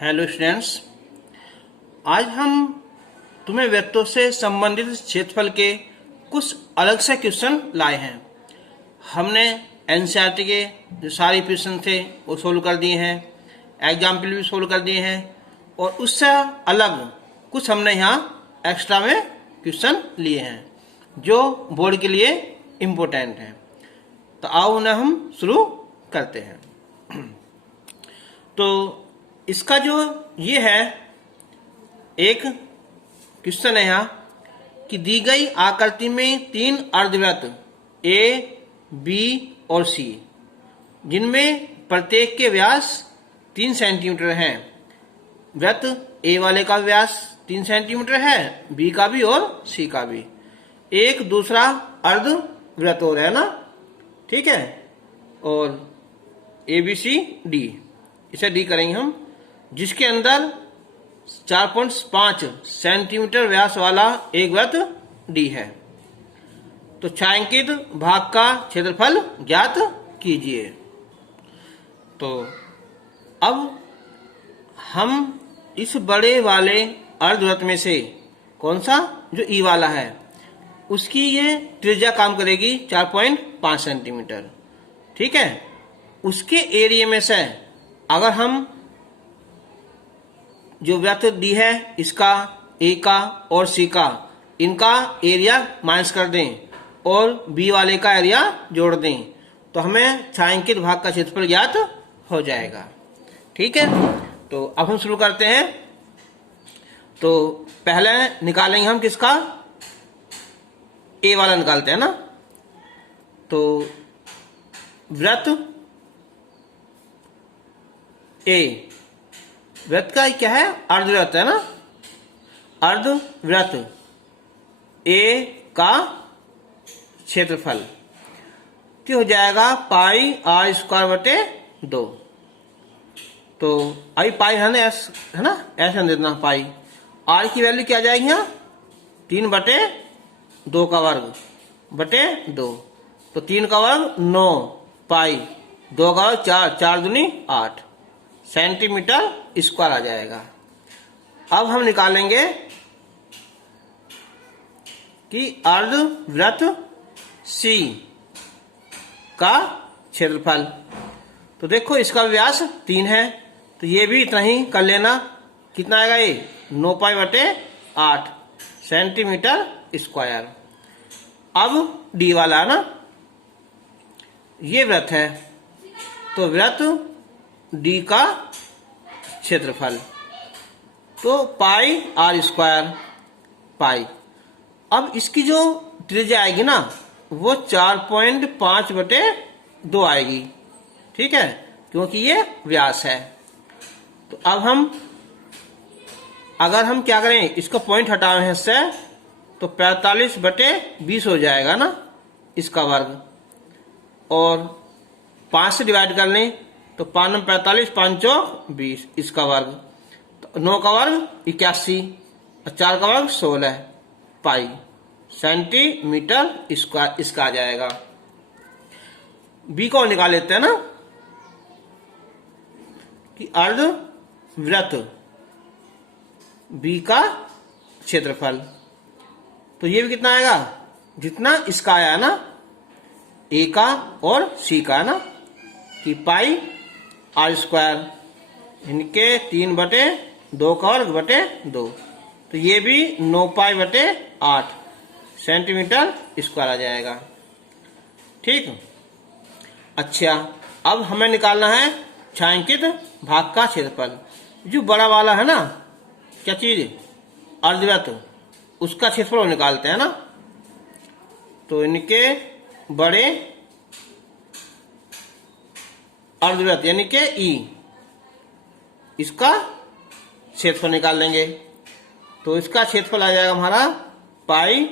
Hello students, आज हम तुम्हें वृत्तों से संबंधित क्षेत्रफल के कुछ अलग से क्वेश्चन लाए हैं। हमने एनसीईआरटी के जो सारे क्वेश्चन थे वो सोल्व कर दिए हैं, एग्जाम्पल भी सोल्व कर दिए हैं और उससे अलग कुछ हमने यहाँ एक्स्ट्रा में क्वेश्चन लिए हैं जो बोर्ड के लिए इम्पोर्टेंट हैं। तो आओ उन्हें हम शुरू करते हैं। तो इसका जो ये है एक क्वेश्चन है यहाँ कि दी गई आकृति में तीन अर्धवृत्त ए, बी और सी, जिनमें प्रत्येक के व्यास 3 सेंटीमीटर हैं। वृत्त ए वाले का व्यास 3 सेंटीमीटर है, बी का भी और सी का भी। एक दूसरा अर्धवृत्त और है ना, ठीक है। और ए बी सी डी, इसे डी करेंगे हम, जिसके अंदर 4.5 सेंटीमीटर व्यास वाला एक वृत्त डी है। तो छायांकित भाग का क्षेत्रफल ज्ञात कीजिए। तो अब हम इस बड़े वाले अर्धवृत्त में से कौन सा जो ई वाला है उसकी ये त्रिज्या काम करेगी 4.5 सेंटीमीटर, ठीक है। उसके एरिया में से अगर हम जो वृत्त डी है इसका, ए का और सी का, इनका एरिया माइनस कर दें और बी वाले का एरिया जोड़ दें तो हमें छायांकित भाग का क्षेत्रफल ज्ञात हो जाएगा, ठीक है। तो अब हम शुरू करते हैं। तो पहले निकालेंगे हम किसका, ए वाला निकालते हैं ना। तो वृत्त ए, वृत्त का क्या है, अर्धवृत्त है ना। अर्धवृत्त ए का क्षेत्रफल क्या हो जाएगा, पाई आर स्क्वायर बटे 2। तो अभी पाई है ना, एस है ना, ऐसे देना पाई। आर की वैल्यू क्या आ जाएगी यहाँ, 3/2 का वर्ग बटे 2। तो 3 का वर्ग 9 पाई, 2 का वर्ग 4, 4 दूनी 8 सेंटीमीटर स्क्वायर आ जाएगा। अब हम निकालेंगे कि अर्धवृत्त सी का क्षेत्रफल। तो देखो इसका व्यास 3 है, तो ये भी इतना ही कर लेना। कितना आएगा ये, 9 पाई बटे 8 सेंटीमीटर स्क्वायर। अब डी वाला ना, ये वृत्त है, तो वृत्त डी का क्षेत्रफल तो पाई आर स्क्वायर पाई। अब इसकी जो त्रिज्या आएगी ना वो 4.5 बटे 2 आएगी, ठीक है, क्योंकि ये व्यास है। तो अब हम अगर हम क्या करें, इसको पॉइंट हटाएं इससे, तो 45 बटे 20 हो जाएगा ना इसका वर्ग, और 5 से डिवाइड कर लें तो 5 में 45, 5 चौक 20 इसका वर्ग। तो 9 का वर्ग 81 और 4 का वर्ग 16 पाई सेंटीमीटर इसका आ जाएगा। बी को निकाल लेते हैं ना कि अर्धवृत्त बी का क्षेत्रफल। तो ये भी कितना आएगा, जितना इसका आया ना, ए का और सी का ना, कि पाई आर स्क्वायर, इनके 3/2 का वर्ग बटे 2। तो ये भी 9 पाई बटे 8 सेंटीमीटर स्क्वायर आ जाएगा, ठीक। अच्छा, अब हमें निकालना है छायांकित भाग का क्षेत्रफल। जो बड़ा वाला है ना, क्या चीज, अर्धवृत्त, उसका क्षेत्रफल निकालते हैं ना। तो इनके बड़े अर्धवृत्त यानी कि ई, इसका क्षेत्रफल निकाल लेंगे। तो इसका क्षेत्रफल आ जाएगा हमारा पाई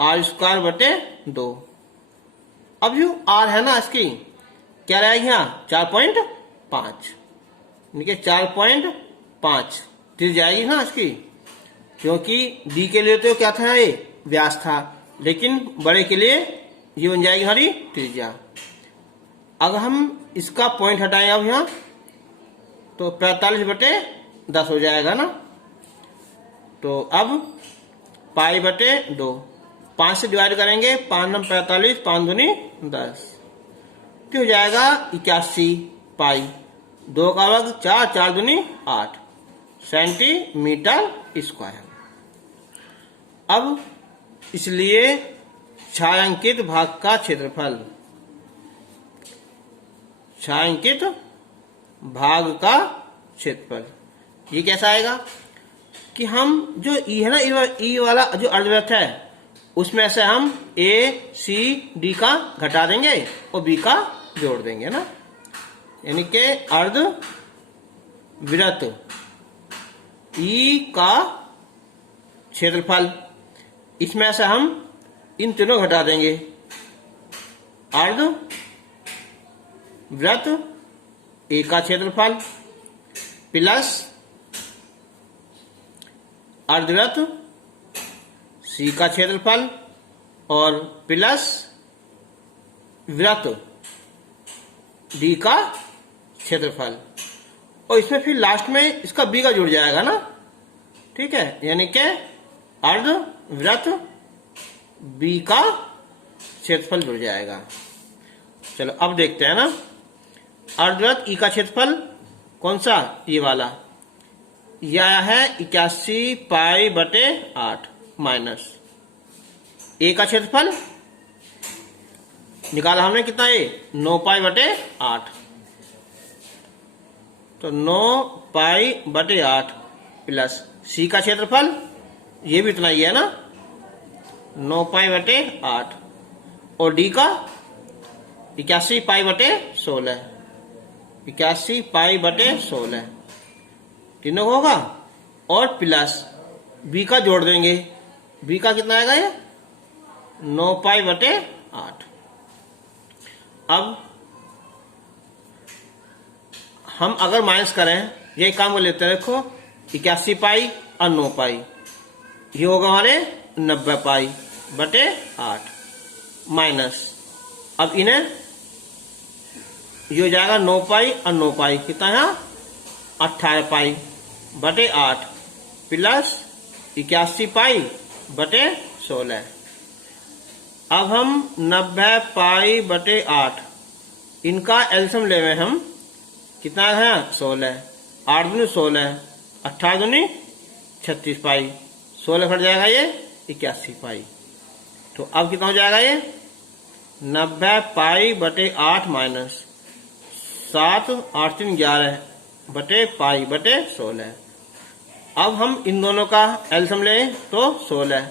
आर स्क्वायर बटे 2। अब जो आर है ना, इसकी क्या रहेगी यहाँ, 4.5, यानी कि 4.5 त्रिज्या जाएगी ना इसकी, क्योंकि डी के लिए तो क्या था, ये व्यास था, लेकिन बड़े के लिए ये बन जाएगी हमारी त्रिज्या। अगर हम इसका पॉइंट हटाएं अब यहाँ, तो 45 बटे 10 हो जाएगा ना। तो अब पाई बटे 2, 5 से डिवाइड करेंगे, 5 9 45, 5 दूनी 10, तो हो जाएगा 81 पाई। 2 का वर्ग 4, 4 दूनी 8 सेंटीमीटर स्क्वायर। अब इसलिए छायांकित भाग का क्षेत्रफल, छायांकित भाग का क्षेत्रफल ये कैसा आएगा कि हम जो ई है ना, ई वाला जो अर्धवृत्त है उसमें से हम ए सी डी का घटा देंगे और बी का जोड़ देंगे ना, यानी कि अर्धवृत्त ई का क्षेत्रफल, इसमें से हम इन तीनों घटा देंगे। अर्धवृत्त ए का क्षेत्रफल प्लस अर्धवृत्त सी का क्षेत्रफल और प्लस वृत्त डी का क्षेत्रफल, और इसमें फिर लास्ट में इसका बी का जुड़ जाएगा ना, ठीक है, यानी कि अर्धवृत्त बी का क्षेत्रफल जुड़ जाएगा। चलो अब देखते हैं ना, अर्धवृत्त ई का क्षेत्रफल कौन सा, ये वाला, यह है 81 पाई बटे 8 माइनस ए का क्षेत्रफल निकाला हमने कितना, ए 9 पाई बटे 8, तो 9 पाई बटे 8 प्लस सी का क्षेत्रफल ये भी इतना ही है ना, 9 पाई बटे 8, और डी का 81 पाई बटे 16, 81 पाई बटे 16 तीनों होगा, और प्लस बी का जोड़ देंगे, बी का कितना आएगा ये 9 पाई बटे 8। अब हम अगर माइनस करें, यही काम कर लेते हैं, देखो 81 पाई और 9 पाई, ये होगा हमारे 90 पाई बटे 8 माइनस, अब इन्हें ये हो जाएगा 9 पाई और 9 पाई कितना है 18 पाई बटे 8 प्लस 81 पाई बटे 16। अब हम 90 पाई बटे 8 इनका एल्सियम लेवे हम, कितना है 16, 8 दूनी 16, 18 दूनी 36 पाई, 16 घट जाएगा ये 81 पाई, तो अब कितना हो जाएगा ये 90 पाई बटे 8 माइनस 7 8 3 11 बटे पाई बटे 16। अब हम इन दोनों का एल्सियम लें तो 16,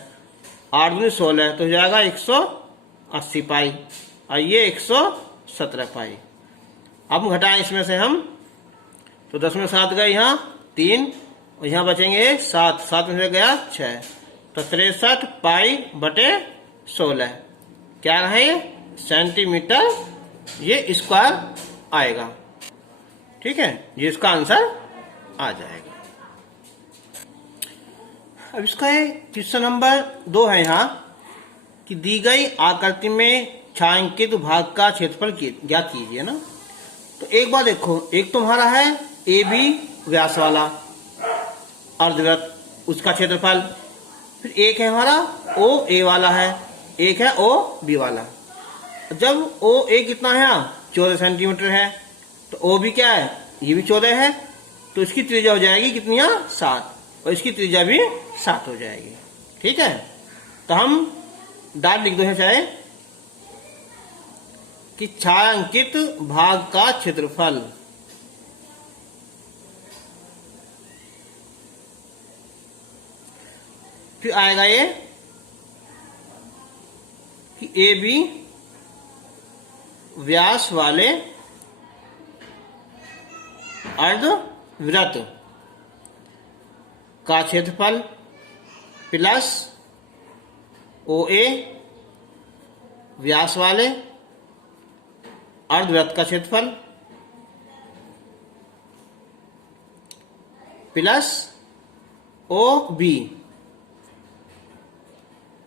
8 दूनी 16, तो हो जाएगा 180 पाई, और ये 117 पाई। अब घटाएं इसमें से हम, तो 10 में 7 गए यहाँ 3, और यहाँ बचेंगे 7, 7 में से गया 6, तो 63 पाई बटे 16 क्या है ये सेंटीमीटर ये स्क्वायर आएगा, ठीक है, ये इसका आंसर आ जाएगा। अब इसका क्वेश्चन नंबर 2 है यहाँ कि दी गई आकृति में छायांकित भाग का क्षेत्रफल ज्ञात कीजिए ना। तो एक बार देखो, एक तुम्हारा है ए बी व्यास वाला अर्धवृत्त, उसका क्षेत्रफल, फिर एक है हमारा ओ ए वाला है, एक है ओ बी वाला। जब ओ ए कितना है 14 सेंटीमीटर है, तो ओ बी क्या है, ये भी 14 है, तो इसकी त्रिज्या हो जाएगी कितनी 7, और इसकी त्रिज्या भी 7 हो जाएगी, ठीक है। तो हम डायरेक्ट लिख दो चाहे कि छायांकित भाग का क्षेत्रफल फिर आएगा ये कि ए बी व्यास वाले अर्धवृत्त का क्षेत्रफल प्लस ओ ए व्यास वाले अर्धवृत्त का क्षेत्रफल प्लस ओ बी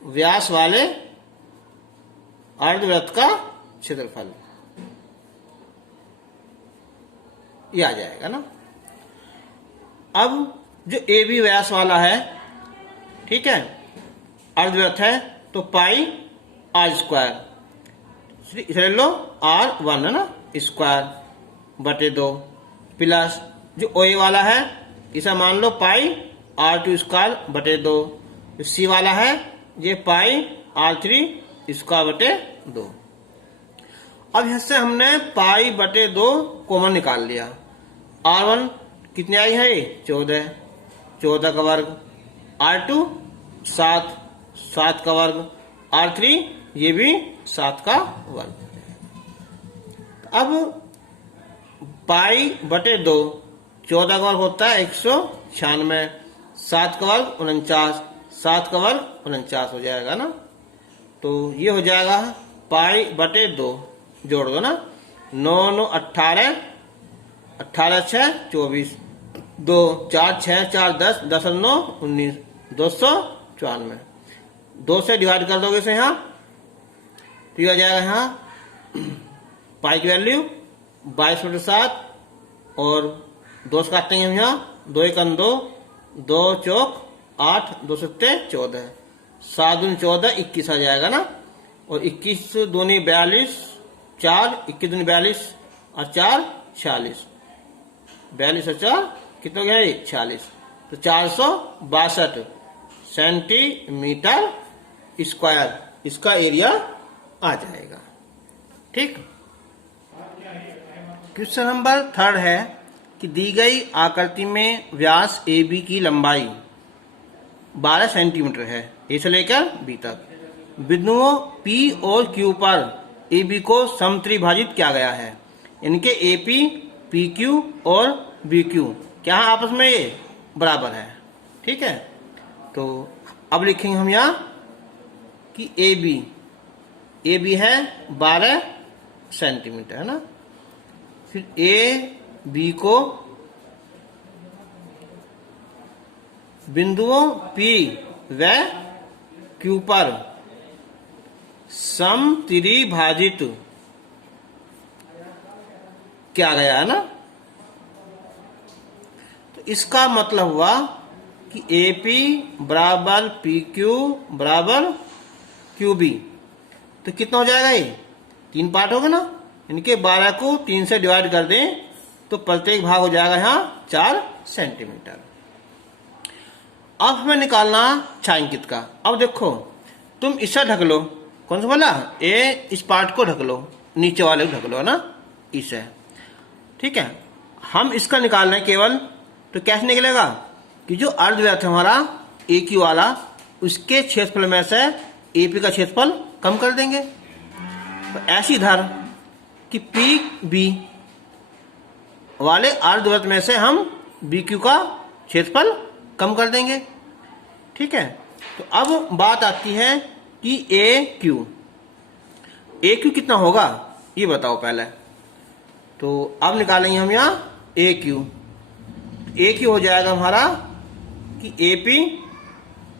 व्यास वाले अर्धवृत्त का क्षेत्रफल, ये आ जाएगा ना। अब जो ए बी व्यास वाला है, ठीक है, अर्धव्यास है, तो पाई आर स्क्वायर, इसे लो R1 है ना स्क्वायर बटे 2 प्लस जो ओ ए वाला है इसे मान लो पाई R2 स्क्वायर बटे 2, जो सी वाला है ये पाई R3 स्क्वायर बटे 2। अब इससे हमने पाई बटे 2 कॉमन निकाल लिया। R1 कितनी आई है? 14, 14 का वर्ग, R2 7, 7 का वर्ग, R3 ये भी 7 का वर्ग। अब पाई बटे 2, 14 का वर्ग होता है 196, 7 का वर्ग 49, 7 का वर्ग 49 हो जाएगा ना। तो ये हो जाएगा पाई बटे 2, जोड़ दो ना, 9 9 18, 18 6 24, 2 4 6 4 10, 10 9 19, 294। 2 से डिवाइड कर दोगे इसे यहाँ, तो ये आ जाएगा यहाँ पाई की वैल्यू 22/7 और 2 से काटेंगे हम यहाँ, 2 1 2, 2 चौक 8, 2 7 14, 7 दूनी 14, 21 आ जाएगा ना। और 21 दूनी 42, 4 21 दूनी 42 और 4 46, 42 और 4 कितना हो गया? 46। तो 462 सेंटीमीटर स्क्वायर इसका एरिया आ जाएगा। ठीक। क्वेश्चन नंबर 3 है कि दी गई आकृति में व्यास ए बी की लंबाई 12 सेंटीमीटर है, ए से लेकर बी तक। बिंदुओं पी और क्यू पर ए बी को समत्रिभाजित किया गया है। इनके ए पी, पी क्यू और बी क्यू क्या है? आपस में ये बराबर है। ठीक है, तो अब लिखेंगे हम यहाँ कि ए बी है 12 सेंटीमीटर है ना। फिर ए बी को बिंदुओं पी व क्यू पर समत्रिभाजित किया गया है ना। तो इसका मतलब हुआ कि ए पी बराबर पी क्यू बराबर क्यू बी। तो कितना हो जाएगा? ये 3 पार्ट होगा ना। इनके 12 को 3 से डिवाइड कर दें तो प्रत्येक भाग हो जाएगा यहाँ 4 सेंटीमीटर। अब हमें निकालना छायांकित का। अब देखो तुम इसे ढक लो, कौन सा बोला? ए इस पार्ट को ढक लो, नीचे वाले को ढक लो है ना, इसे। ठीक है, हम इसका निकालना है केवल। तो कैसे निकलेगा कि जो अर्धव्यास है हमारा ए क्यू वाला, उसके क्षेत्रफल में से ए पी का क्षेत्रफल कम कर देंगे। तो ऐसी धर कि पी बी वाले अर्धव्यास में से हम बी क्यू का क्षेत्रफल कम कर देंगे। ठीक है, तो अब बात आती है कि ए क्यू कितना होगा ये बताओ पहले। तो अब निकालेंगे हम यहाँ ए क्यू हो जाएगा हमारा कि ए पी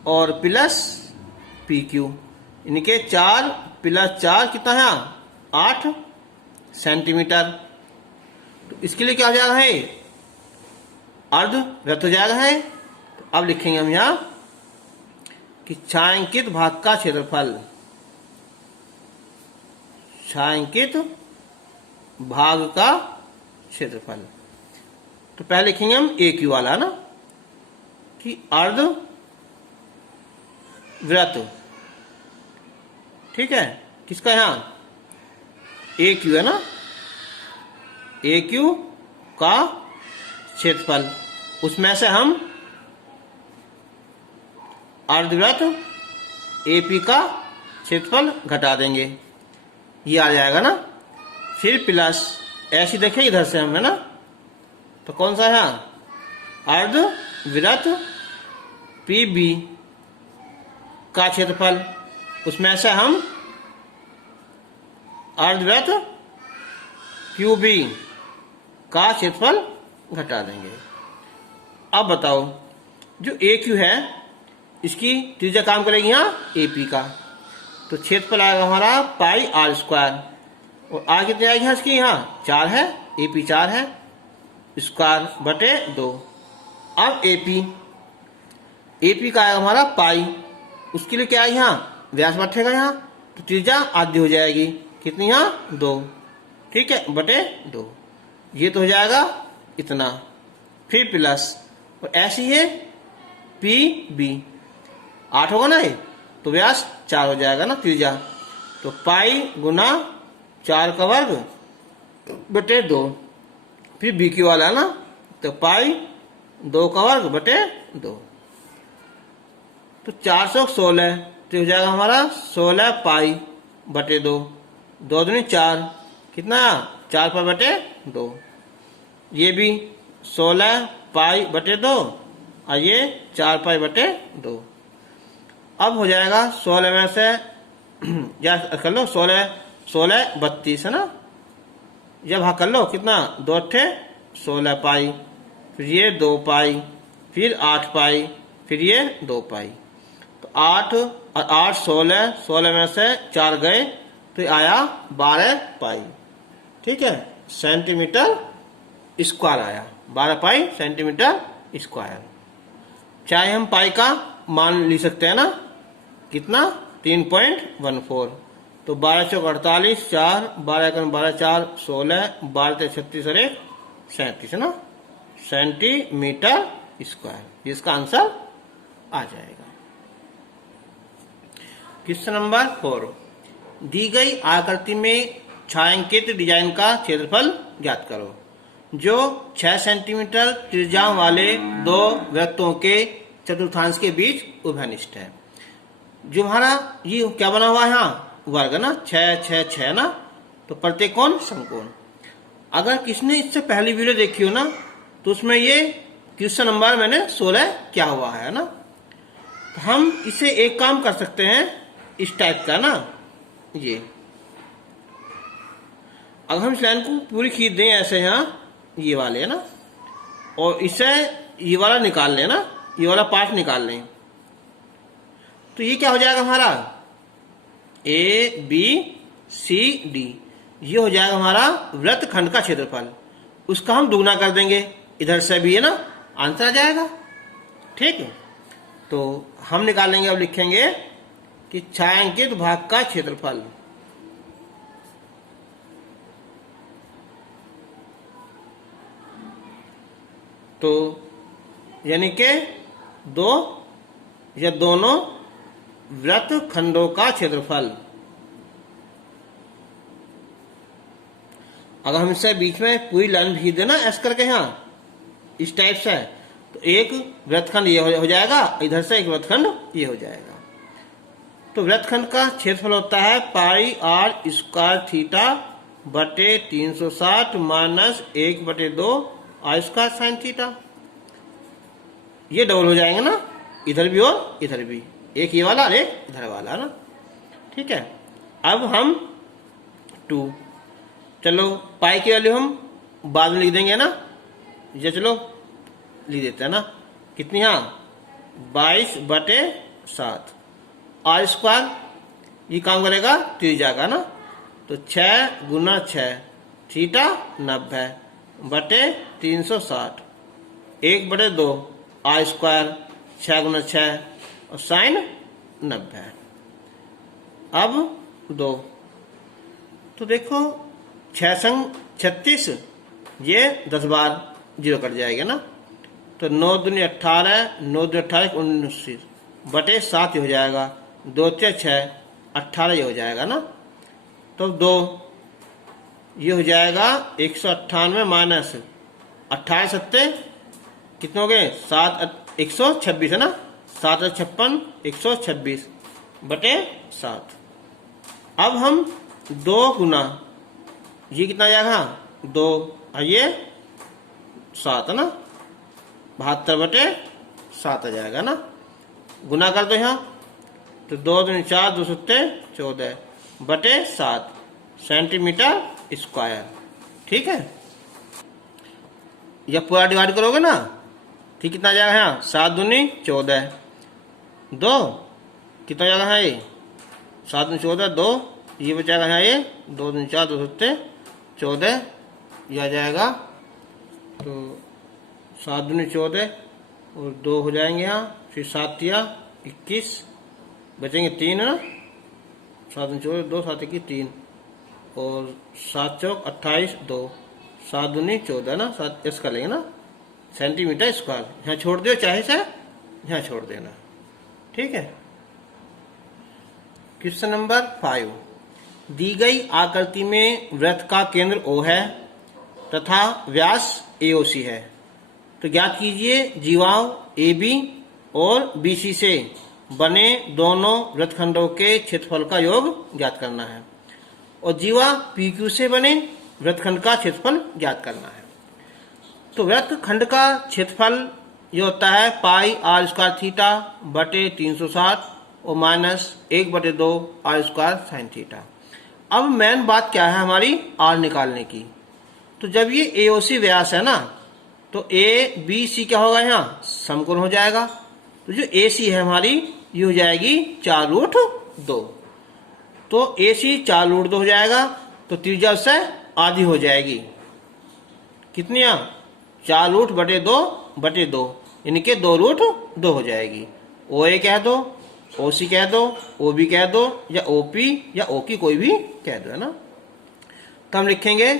और प्लस पी क्यू, इनके 4 + 4 कितना है? 8 सेंटीमीटर। तो इसके लिए क्या हो जाएगा? है अर्धवृत्त हो जाएगा है। तो अब लिखेंगे हम यहाँ कि छायांकित भाग का क्षेत्रफल, छायांकित भाग का क्षेत्रफल। तो पहले लिखेंगे हम ए क्यू वाला ना कि अर्धवृत्त। ठीक है, किसका? यहाँ ए क्यू है ना, ए क्यू का क्षेत्रफल, उसमें से हम अर्धवृत्त ए पी का क्षेत्रफल घटा देंगे, ये आ जाएगा ना। फिर प्लस ऐसी देखें इधर से हम है ना, तो कौन सा है? अर्धवृत्त पी बी का क्षेत्रफल, उसमें से हम अर्धवृत्त क्यू बी का क्षेत्रफल घटा देंगे। अब बताओ जो ए क्यू है इसकी त्रिज्या काम करेगी यहाँ ए पी का, तो क्षेत्रफल आएगा हमारा पाई आर स्क्वायर। और आर कितनी आएगी इसकी? यहाँ 4 है, ए पी 4 है, स्क्वायर बटे 2। अब एपी का आएगा हमारा पाई, उसके लिए क्या है यहाँ व्यास बैठेगा यहाँ, तो त्रिज्या आधी हो जाएगी, कितनी यहाँ 2, ठीक है, बटे 2, ये तो हो जाएगा इतना, फिर प्लस, और ऐसी है पी बी 8 होगा ना ये, तो व्यास 4 हो जाएगा ना त्रिज्या, तो पाई गुना 4 का वर्ग बटे 2, फिर बी क्यू वाला है ना, तो पाई 2 का वर्ग बटे 2, तो 416, तो हो जाएगा हमारा 16 पाई बटे 2, 2 दूनी 4, कितना 4 पाई बटे 2, ये भी 16 पाई बटे 2 और ये 4 पाई बटे 2। अब हो जाएगा 16 में से या कर लो 16 32 है ना, जब हाँ कर लो कितना 2 अट्ठे 16 पाई, फिर ये 2 पाई, फिर 8 पाई, फिर ये 2 पाई, तो 8 और 8 16 में से 4 गए तो आया 12 पाई, ठीक है, सेंटीमीटर स्क्वायर आया, 12 पाई सेंटीमीटर स्क्वायर। चाहे हम पाई का मान ले सकते हैं ना, कितना 3.14, तो 12 चौक 48, 4 12 एकम 12 4 16, 12 36 और 1 37 है ना, सेंटीमीटर स्क्वायर, इसका आंसर आ जाएगा। क्वेश्चन नंबर 4, दी गई आकृति में छायांकित डिजाइन का क्षेत्रफल ज्ञात करो, जो 6 सेंटीमीटर त्रिज्या वाले 2 वृत्तों के चतुर्थांश के बीच उभयनिष्ठ है। जो हमारा ये क्या बना हुआ है यहाँ वर्ग ना, 6 6 6 ना, तो प्रत्येक कोण समकोण। अगर किसने इससे पहली वीडियो देखी हो ना, तो उसमें ये क्वेश्चन नंबर मैंने 16 क्या हुआ है ना, तो हम इसे एक काम कर सकते हैं इस टाइप का ना, ये अगर हम इस लाइन को पूरी खींच दें ऐसे यहाँ, ये वाले है ना, और इससे ये वाला निकाल लें ना, ये वाला पार्ट निकाल लें, तो ये क्या हो जाएगा हमारा ए बी सी डी, ये हो जाएगा हमारा वृत्त खंड का क्षेत्रफल, उसका हम दुगना कर देंगे, इधर से भी है ना, आंसर आ जाएगा, ठीक है। तो हम निकालेंगे, अब लिखेंगे कि छायांकित भाग का क्षेत्रफल, तो यानी के 2 या दोनों वृत्त खंडों का क्षेत्रफल। अगर हम इससे बीच में पूरी लाइन खींच देना ऐसे करके यहाँ इस टाइप से, तो एक वृत्तखंड ये हो जाएगा, इधर से एक वृत्तखंड ये हो जाएगा। तो वृत्तखंड का क्षेत्रफल होता है पाई आर स्क्वायर थीटा बटे 360 माइनस 1 बटे 2 आर स्क्वायर साइन थीटा। ये डबल हो जाएंगे ना, इधर भी और इधर भी, एक ये वाला और एक इधर वाला ना, ठीक है। अब हम 2, चलो पाई की वैल्यू हम बाद में लिख देंगे ना, ये चलो लिख देते हैं ना, कितनी यहाँ 22 बटे 7 आर स्क्वायर, ये काम करेगा त्रिज्या का ना, तो 6 गुना 6 थीटा 90 बटे 360, 1 बटे 2 आर स्क्वायर, 6 गुना 6 और साइन 90। अब 2, तो देखो 6 संग 36, ये 10 बार 0 कट जाएगा ना, तो 9 दूनी 18, 9 दूनी 18 19 बटे 7 हो जाएगा, 2 6 18 ये हो जाएगा ना, तो 2 ये हो जाएगा 198 माइनस 18 सत्ते कितने हो गए 7 126 है ना, 7 56 126 बटे 7। अब हम 2 गुना ये कितना आ जाएगा 2 और ये 7 है ना, 72 बटे 7 आ जाएगा ना, गुना कर दो यहाँ, तो 2 दूनी 4 2 सत्ते 14 बटे 7 सेंटीमीटर स्क्वायर, ठीक है। जब पूरा डिवाइड करोगे ना, ठीक कितना आ जाएगा यहाँ 7 दूनी 14, 2 कितना जाएगा यहाँ ये 7 दूनी 14, 2 ये बचाएगा यहाँ ये 2 दूनी 4 2 सत्ते 14 ये आ जाएगा, तो 7 दूनी 14 और 2 हो जाएंगे यहाँ, फिर 7 या 21, बचेंगे 3 है ना, 7 24 2 7 21 3, और 7 चौक 28 2, 7 दूनी 14 ना, 7 इसका लेंगे ना, सेंटीमीटर स्क्वायर। यहाँ छोड़ दो चाहे से, यहाँ छोड़ देना, ठीक है। क्वेश्चन नंबर 5, दी गई आकृति में वृत्त का केंद्र O है तथा व्यास AOC है, तो ज्ञात कीजिए जीवाओं AB और BC से बने दोनों वृत्तखंडों के क्षेत्रफल का योग ज्ञात करना है, और जीवा PQ से बने वृत्तखंड का क्षेत्रफल ज्ञात करना है। तो वृत्तखंड का क्षेत्रफल ये होता है पाई r स्क्वायर थीटा बटे 360 और minus 1/2 r square sine theta. अब मेन बात क्या है हमारी, r निकालने की। तो जब ये AOC व्यास है ना, तो ABC क्या होगा, यहाँ समकोण हो जाएगा। तो जो AC है हमारी, ये हो जाएगी 4√2। तो AC 4√2 हो जाएगा, तो त्रिज्या उससे आधी हो जाएगी। कितनी, 4√2/2, इनके 2√2 हो जाएगी। OA कह दो, OC कह दो, OB कह दो, या OP या OQ कोई भी कह दो, है ना। तो हम लिखेंगे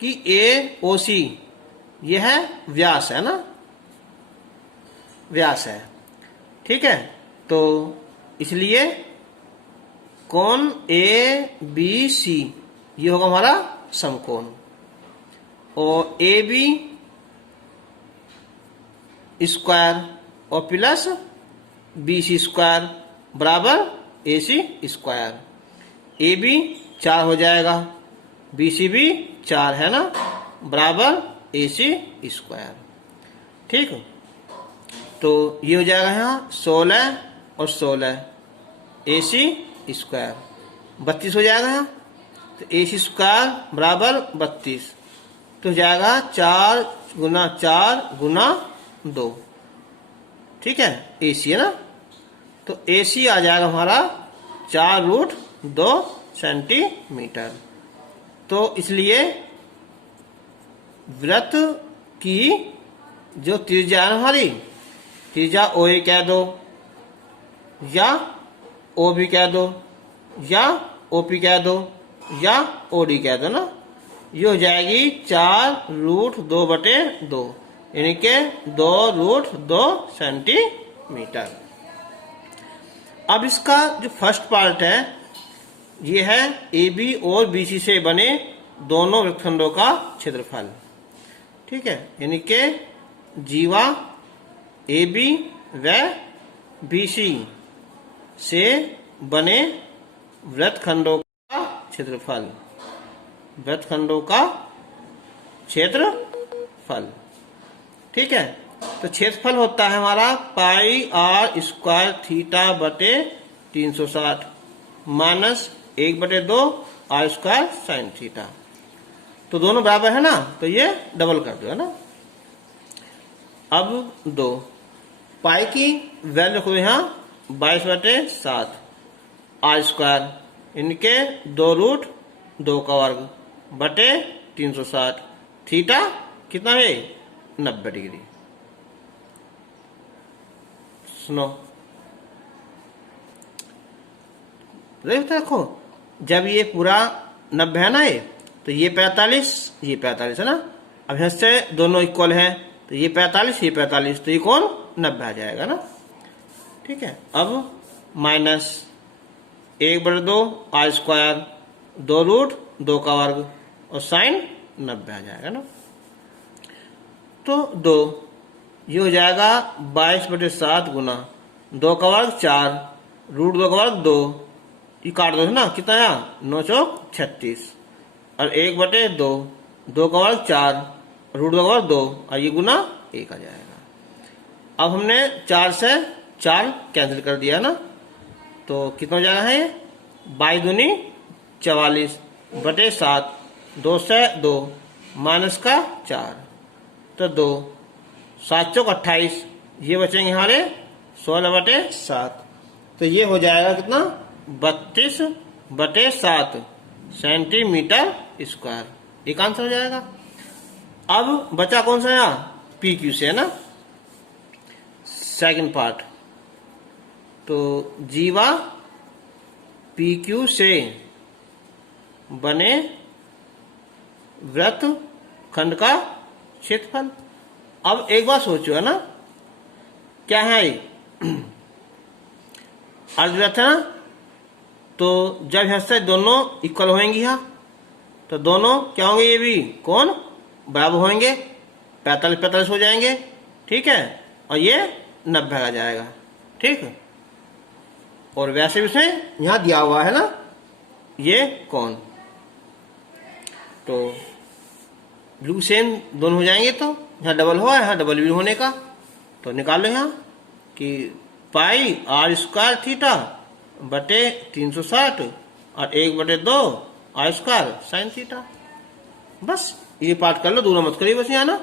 कि AOC यह है व्यास, है ना, व्यास है, ठीक है। तो इसलिए कोण ABC ये होगा हमारा समकोण, और AB स्क्वायर और प्लस BC स्क्वायर बराबर AC स्क्वायर। AB 4 हो जाएगा, BC भी 4 है ना, बराबर AC स्क्वायर, ठीक। तो ये हो जाएगा यहाँ 16 और 16 AC स्क्वायर 32 हो जाएगा यहाँ। तो AC स्क्वायर बराबर 32, तो हो जाएगा 4 गुना 4 गुना 2, ठीक है, AC है ना। तो AC आ जाएगा हमारा 4√2 सेंटीमीटर। तो इसलिए वृत्त की जो त्रिज्या है हमारी, त्रिज्या OA कह दो, या OB कह दो, या OP कह दो, या OD कह दो ना, ये हो जाएगी 4√2/2, यानी के 2√2 सेंटीमीटर। अब इसका जो फर्स्ट पार्ट है, ये है AB और BC से बने दोनों वृत्तखंडों का क्षेत्रफल, ठीक है, यानी के जीवा AB व BC से बने वृत्तखंडों का क्षेत्रफल, वृत्तखंडों का क्षेत्रफल, ठीक है। तो क्षेत्रफल होता है हमारा पाई r स्क्वायर थीटा बटे 360 minus 1/2 r square sine theta. तो दोनों बराबर है ना, तो ये डबल कर दो, है ना। अब 2 पाई की वैल्यू रखो यहाँ 22/7 r स्क्वायर, इनके 2√2 का वर्ग बटे 360, थीटा कितना है 90 डिग्री। सुनो, देखो जब ये पूरा 90 है ना, ये तो ये 45 ये 45 है ना। अब यहाँ से दोनों इक्वल है, तो ये 45 ये 45, तो ये कौन 90 आ जाएगा ना, ठीक है। अब माइनस 1/2 r स्क्वायर 2√2 का वर्ग और साइन 90 आ जाएगा ना। तो 2 ये हो जाएगा 22/7 गुना 2 का वर्ग 4 √2 का वर्ग 2, ये काट दो है ना, कितना है 9 चौक 36, और 1/2 2 का वर्ग 4 √2 का वर्ग 2, और ये गुना 1 आ जाएगा। अब हमने 4 से 4 कैंसिल कर दिया ना, तो कितना हो जाएगा है ये 22 दूनी 44/7, 2 से 2 माइनस का 4, तो 2 7 चौक 28, ये बचेंगे हमारे 16/7, तो ये हो जाएगा कितना 32/7 सेंटीमीटर स्क्वायर, एक आंसर हो जाएगा। अब बचा कौन सा यहाँ PQ से, है ना। Second part. तो जीवा PQ से बने वृत्त खंड का क्षेत्रफल। अब एक बार सोचो, है ना, क्या है ये? अर्धवृत्त है ना, तो जब हिस्से दोनों इक्वल होंगी, यहाँ तो दोनों क्या होंगे, ये भी कोण बराबर होंगे, 45-45 हो जाएंगे, ठीक है, और ये 90 आ जाएगा, ठीक है। और वैसे भी उसमें यहाँ दिया हुआ है ना ये कोण, तो ब्लू सेम दोनों हो जाएंगे, तो यहाँ डबल हुआ है, यहाँ डबल भी होने का, तो निकाल लो यहाँ कि पाई r² थीटा बटे 360 और 1/2 r² साइन थीटा। बस ये पार्ट कर लो, दूर मत करिए बस यहाँ ना,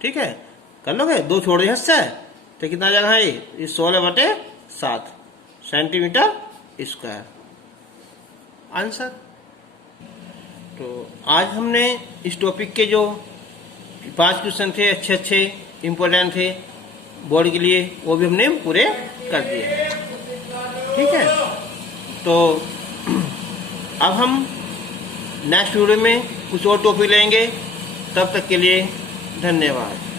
ठीक है, कर लोगे, 2 छोड़ दिए हिस्से, तो कितना जगह है ये 16/7 सेंटीमीटर स्क्वायर आंसर। तो आज हमने इस टॉपिक के जो 5 क्वेश्चन थे, अच्छे इम्पोर्टेंट थे बोर्ड के लिए, वो भी हमने पूरे कर दिए, ठीक है। तो अब हम नेक्स्ट वीडियो में कुछ और टॉपिक लेंगे, तब तक के लिए धन्यवाद।